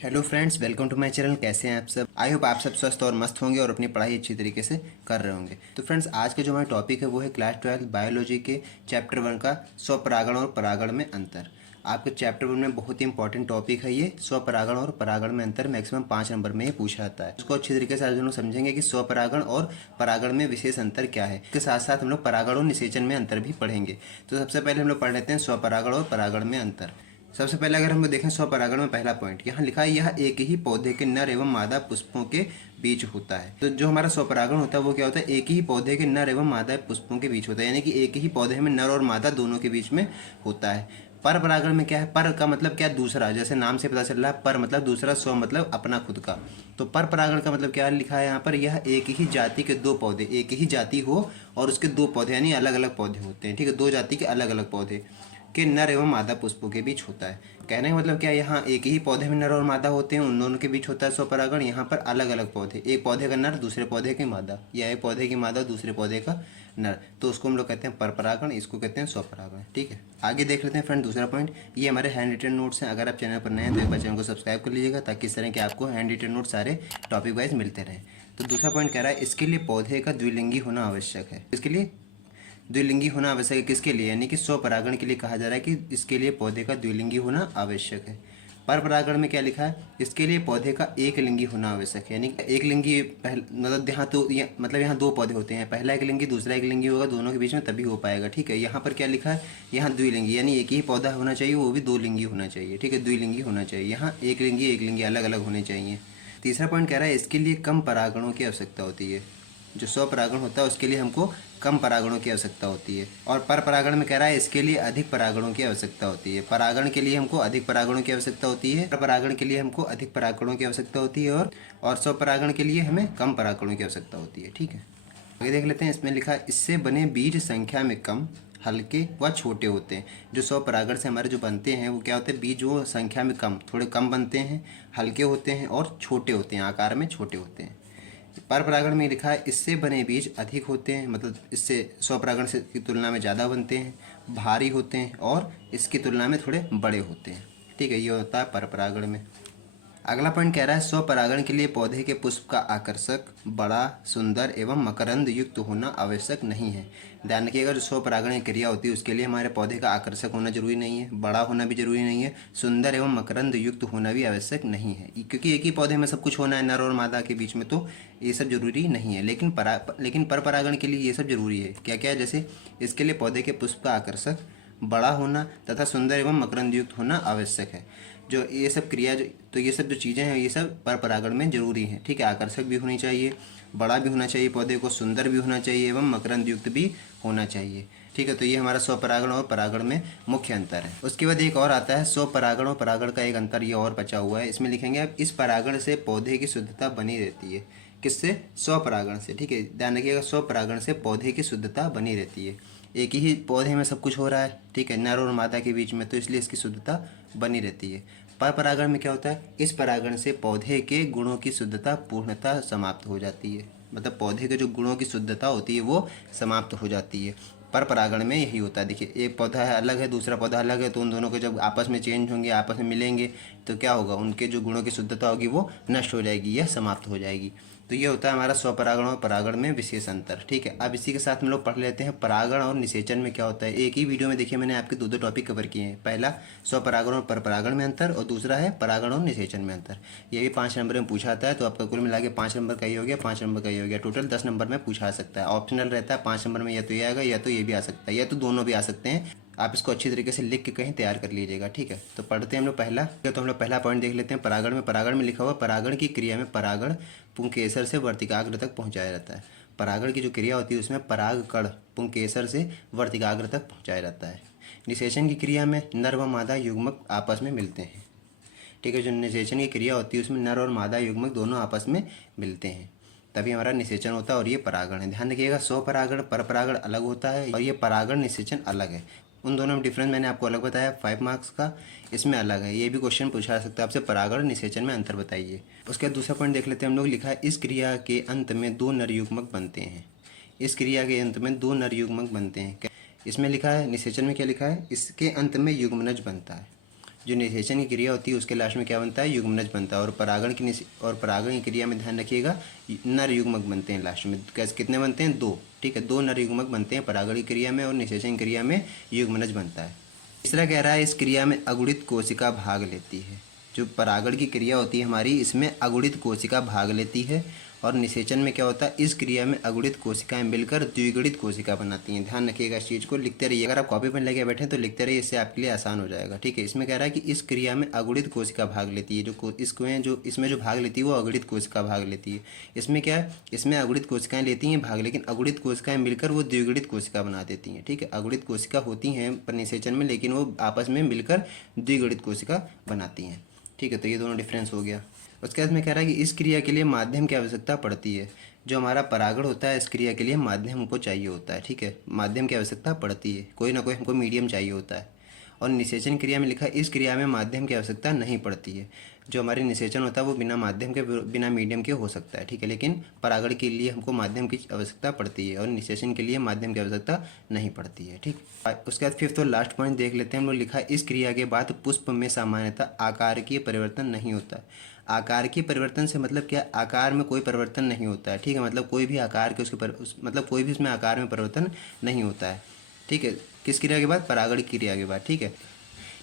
Hello friends, welcome to my channel. कैसे हैं आप सब? आई होप आप सब स्वस्थ और मस्त होंगे और अपनी पढ़ाई अच्छी तरीके से कर रहे होंगे। तो फ्रेंड्स, आज का जो हमारा टॉपिक है वो है क्लास 12 बायोलॉजी के चैप्टर 1 का स्वपरागण और परागण में अंतर। आपके चैप्टर 1 में बहुत ही इंपॉर्टेंट टॉपिक है ये स्वपरागण और परागण में अंतर। मैक्सिमम 5 नंबर में ये पूछा जाता है। उसको अच्छी तरीके से आज हम लोग समझेंगे कि स्वपरागण और परागण में विशेष अंतर क्या है। इसके साथ साथ हम लोग परागण और निषेचन में अंतर भी पढ़ेंगे। तो सबसे पहले हम लोग पढ़ लेते हैं स्वपरागण और परागण में अंतर। सबसे पहले अगर हम लोग देखें स्वपरागण में पहला पॉइंट यहाँ लिखा है, यह एक ही पौधे के नर एवं मादा पुष्पों के बीच होता है। तो जो हमारा स्वपरागण होता है वो क्या होता है, एक ही पौधे के नर एवं मादा पुष्पों के बीच होता है, यानी कि एक ही पौधे में नर और मादा दोनों के बीच में होता है। पर परागण में क्या है, पर का मतलब क्या है, दूसरा। जैसे नाम से पता चल रहा है, पर मतलब दूसरा, स्व मतलब अपना खुद का। तो पर परागण का मतलब क्या लिखा है यहाँ पर, यह एक ही जाति के दो पौधे, एक ही जाति हो और उसके दो पौधे यानी अलग अलग पौधे होते हैं, ठीक है, दो जाति के अलग अलग पौधे के नर एवं मादा पुष्पों के बीच होता है। कहने का मतलब क्या है, यहाँ एक ही पौधे में नर और मादा होते हैं, उन दोनों के बीच होता है स्वपरागण। यहाँ पर अलग अलग पौधे, एक पौधे का नर दूसरे पौधे की मादा, या एक पौधे की मादा दूसरे पौधे का नर, तो उसको हम लोग कहते हैं पर परागण, इसको कहते हैं स्वपरागण। ठीक है, आगे देख लेते हैं फ्रेंड दूसरा पॉइंट। ये हमारे हैंड रिटन नोट्स हैं। अगर आप चैनल पर नए हैं तो एक बार चैनल को सब्सक्राइब कर लीजिएगा, ताकि इस तरह के आपको हैंड रिटन नोट सारे टॉपिक वाइज मिलते रहें। तो दूसरा पॉइंट कह रहा है, इसके लिए पौधे का द्विलिंगी होना आवश्यक है। इसके लिए द्विलिंगी होना आवश्यक है, किसके लिए, यानी कि स्वपरागण के लिए कहा जा रहा है कि इसके लिए पौधे का द्विलिंगी होना आवश्यक है। पर परागण में क्या लिखा है, इसके लिए पौधे का एक लिंगी होना आवश्यक है, यानी कि एक लिंगी मतलब यहाँ तो मतलब यहाँ दो पौधे होते हैं, पहला एक लिंगी दूसरा एक लिंगी होगा, दोनों के बीच में तभी हो पाएगा। ठीक है, यहाँ पर क्या लिखा है, यहाँ द्विलिंगी, यानी एक ही पौधा होना चाहिए, वो भी दो लिंगी होना चाहिए। ठीक है, द्विलिंगी होना चाहिए, यहाँ एक लिंगी अलग अलग होने चाहिए। तीसरा पॉइंट कह रहा है, इसके लिए कम परागणों की आवश्यकता होती है। जो स्वपरागण होता है उसके लिए हमको कम परागणों की आवश्यकता होती है। और पर परागण में कह रहा है, इसके लिए अधिक परागणों की आवश्यकता होती है। परागण के लिए हमको अधिक परागणों की आवश्यकता होती है, पर परागण के लिए हमको अधिक परागणों की आवश्यकता होती है, और स्वपरागण के लिए हमें कम परागणों की आवश्यकता होती है। ठीक है, आगे देख लेते हैं। इसमें लिखा है, इससे बने बीज संख्या में कम, हल्के व छोटे होते हैं। जो स्वपरागण से हमारे जो बनते हैं वो क्या होते हैं, बीज वो संख्या में कम, थोड़े कम बनते हैं, हल्के होते हैं और छोटे होते हैं, आकार में छोटे होते हैं। पर परागण में लिखा है, इससे बने बीज अधिक होते हैं, मतलब इससे स्वपरागण से की तुलना में ज़्यादा बनते हैं, भारी होते हैं और इसकी तुलना में थोड़े बड़े होते हैं। ठीक है, ये होता है पर परागण में। अगला पॉइंट कह रहा है, स्वपरागण के लिए पौधे के पुष्प का आकर्षक, बड़ा, सुंदर एवं मकरंद युक्त होना आवश्यक नहीं है। ध्यान रखिएगा, जो स्वपरागण की क्रिया होती है उसके लिए हमारे पौधे का आकर्षक होना जरूरी नहीं है, बड़ा होना भी जरूरी नहीं है, सुंदर एवं मकरंद युक्त होना भी आवश्यक नहीं है, क्योंकि एक ही पौधे में सब कुछ होना है, नर और मादा के बीच में, तो ये सब जरूरी नहीं है। लेकिन पर परागण के लिए ये सब जरूरी है। क्या क्या है, जैसे इसके लिए पौधे के पुष्प का आकर्षक, बड़ा होना तथा सुंदर एवं मकरंद युक्त होना आवश्यक है। जो ये सब क्रिया तो ये सब जो चीज़ें हैं ये सब पर परागण में जरूरी हैं। ठीक है, आकर्षक भी होनी चाहिए, बड़ा भी होना चाहिए पौधे को, सुंदर भी होना चाहिए एवं मकरंद युक्त भी होना चाहिए। ठीक है, तो ये हमारा स्वपरागण और परागण में मुख्य अंतर है। उसके बाद एक और आता है, स्वपरागण और परागण का एक अंतर ये और बचा हुआ है। इसमें लिखेंगे आप, इस परागण से पौधे की शुद्धता बनी रहती है। किससे? स्वपरागण से। ठीक है, ध्यान रखिएगा, स्वपरागण से पौधे की शुद्धता बनी रहती है। एक ही पौधे में सब कुछ हो रहा है, ठीक है, नर और मादा के बीच में, तो इसलिए इसकी शुद्धता बनी रहती है। पर परागण में क्या होता है, इस परागण से पौधे के गुणों की शुद्धता पूर्णतः समाप्त हो जाती है। मतलब पौधे के जो गुणों की शुद्धता होती है वो समाप्त हो जाती है। पर परागण में यही होता है। देखिए, एक पौधा है अलग है, दूसरा पौधा अलग है, तो उन दोनों के जब आपस में चेंज होंगे, आपस में मिलेंगे, तो क्या होगा, उनके जो गुणों की शुद्धता होगी वो नष्ट हो जाएगी या समाप्त हो जाएगी। तो ये होता है हमारा स्वपरागण और परागण में विशेष अंतर। ठीक है, अब इसी के साथ हम लोग पढ़ लेते हैं परागण और निषेचन में क्या होता है। एक ही वीडियो में देखिए मैंने आपके दो टॉपिक कवर किए हैं। पहला स्वपरागण और परपरागण में अंतर, और दूसरा है परागण और निषेचन में अंतर। ये भी 5 नंबर में पूछा आता है, तो आपका कुल मिला के 5 नंबर का ही हो गया, 5 नंबर का ही हो गया, टोटल 10 नंबर में पूछा आ सकता है। ऑप्शनल रहता है 5 नंबर में, या तो ये आएगा या तो ये भी आ सकता है, या तो दोनों भी आ सकते हैं। आप इसको अच्छी तरीके से लिख के कहीं तैयार कर लीजिएगा। ठीक है, तो पढ़ते हैं हम लोग पहला। तो हम लोग पहला पॉइंट देख लेते हैं परागण में। परागण में लिखा हुआ, परागण की क्रिया में परागण पुंकेसर से वर्तिकाग्र तक पहुंचाया जाता है। परागण की जो क्रिया होती है उसमें परागकण पुंकेसर से वर्तिकाग्र तक पहुंचाया जाता है। निषेचन की क्रिया में नर व मादा युग्मक आपस में मिलते हैं। ठीक है, जो निषेचन की क्रिया होती है उसमें नर और मादा युग्मक दोनों आपस में मिलते हैं, तभी हमारा निषेचन होता है, और ये परागण है। ध्यान रखिएगा, स्वपरागण परपरागण अलग होता है और ये परागण निषेचन अलग है। उन दोनों में डिफरेंस मैंने आपको अलग बताया, 5 मार्क्स का, इसमें अलग है। ये भी क्वेश्चन पूछा जा सकता है आपसे, परागण निषेचन में अंतर बताइए। उसके बाद दूसरा पॉइंट देख लेते हैं हम लोग। लिखा है, इस क्रिया के अंत में 2 नर युग्मक बनते हैं। इस क्रिया के अंत में 2 नर युग्मक बनते हैं। इसमें लिखा है, निषेचन में क्या लिखा है, इसके अंत में युग्मनज बनता है। जो निषेचन की क्रिया होती है उसके लास्ट में क्या बनता है, युग्मनज बनता है। और परागण की क्रिया में ध्यान रखिएगा नर युग्मक बनते हैं लास्ट में। कैसे कितने बनते हैं, 2, ठीक है, 2 नर युग्मक बनते हैं परागण की क्रिया में और निषेचन की क्रिया में युग्मनज बनता है। तीसरा कह रहा है इस क्रिया में अगुणित कोशिका भाग लेती है। जो परागण की क्रिया होती है हमारी, इसमें अगुणित कोशिका भाग लेती है। और निषेचन में क्या होता है, इस क्रिया में अगुणित कोशिकाएं मिलकर द्विगुणित कोशिका बनाती हैं। ध्यान रखिएगा इस चीज़ को, लिखते रहिए। अगर आप कॉपी पेन लेके बैठे तो लिखते रहिए, इससे आपके लिए आसान हो जाएगा, ठीक है। इसमें कह रहा है कि इस क्रिया में अगुणित कोशिका भाग लेती है। इसमें जो भाग लेती है वो अगुणित कोशिका भाग लेती है। इसमें क्या है, इसमें अगुणित कोशिकाएं लेती हैं भाग, लेकिन अगुणित कोशिकाएं मिलकर वो द्विगुणित कोशिका बना देती हैं, ठीक है। अगुणित कोशिका होती हैं पर निषेचन में, लेकिन वो आपस में मिलकर द्विगुणित कोशिका बनाती हैं, ठीक है। तो ये दोनों डिफरेंस हो गया। उसके बाद में कह रहा है कि इस क्रिया के लिए माध्यम की आवश्यकता पड़ती है। जो हमारा परागण होता है इस क्रिया के लिए माध्यम हमको चाहिए होता है, ठीक है। माध्यम की आवश्यकता पड़ती है, कोई ना कोई हमको मीडियम चाहिए होता है। और निषेचन क्रिया में लिखा है इस क्रिया में माध्यम की आवश्यकता नहीं पड़ती है। जो हमारी निषेचन होता है वो बिना माध्यम के, बिना मीडियम के हो सकता है, ठीक है। लेकिन परागण के लिए हमको माध्यम की आवश्यकता पड़ती है और निषेचन के लिए माध्यम की आवश्यकता नहीं पड़ती है, ठीक। उसके बाद फिफ्थ और लास्ट पॉइंट देख लेते हैं हम लोग। लिखा है इस क्रिया के बाद पुष्प में सामान्यतः आकारकीय परिवर्तन नहीं होता है। आकार के परिवर्तन से मतलब क्या, आकार में कोई परिवर्तन नहीं होता है, ठीक है। मतलब कोई भी आकार के मतलब कोई भी उसमें आकार में परिवर्तन नहीं होता है, ठीक है। किस क्रिया के बाद, परागण क्रिया के बाद, ठीक है।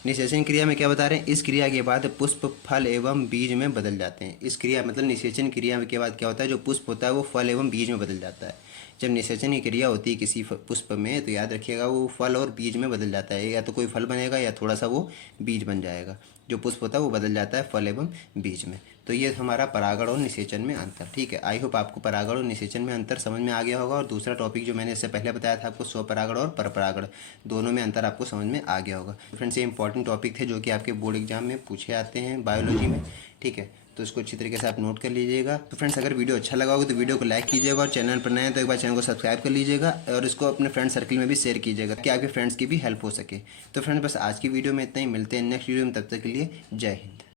निषेचन क्रिया में क्या बता रहे हैं, इस क्रिया के बाद पुष्प फल एवं बीज में बदल जाते हैं। इस क्रिया मतलब निषेचन क्रिया के बाद क्या होता है, जो पुष्प होता है वो फल एवं बीज में बदल जाता है। जब निषेचन की क्रिया होती है किसी पुष्प में तो याद रखिएगा वो फल और बीज में बदल जाता है। या तो कोई फल बनेगा या थोड़ा सा वो बीज बन जाएगा। जो पुष्प होता है वो बदल जाता है फल एवं बीज में। तो ये हमारा परागण और निषेचन में अंतर, ठीक है। आई होप आपको परागण और निषेचन में अंतर समझ में आ गया होगा। और दूसरा टॉपिक जो मैंने इससे पहले बताया था आपको, स्वपरागण और परपरागण, दोनों में अंतर आपको समझ में आ गया होगा। फ्रेंड्स ये इंपॉर्टेंट टॉपिक थे जो कि आपके बोर्ड एग्जाम में पूछे आते हैं बायोलॉजी में, ठीक है। तो इसको अच्छी तरीके से आप नोट कर लीजिएगा। तो फ्रेंड्स अगर वीडियो अच्छा लगा होगा तो वीडियो को लाइक कीजिएगा और चैनल पर नए हैं तो एक बार चैनल को सब्सक्राइब कर लीजिएगा और इसको अपने फ्रेंड सर्कल में भी शेयर कीजिएगा कि आपके फ्रेंड्स की भी हेल्प हो सके। तो फ्रेंड्स बस आज की वीडियो में इतना ही, मिलते हैं नेक्स्ट वीडियो में, तब तक के लिए जय हिंद।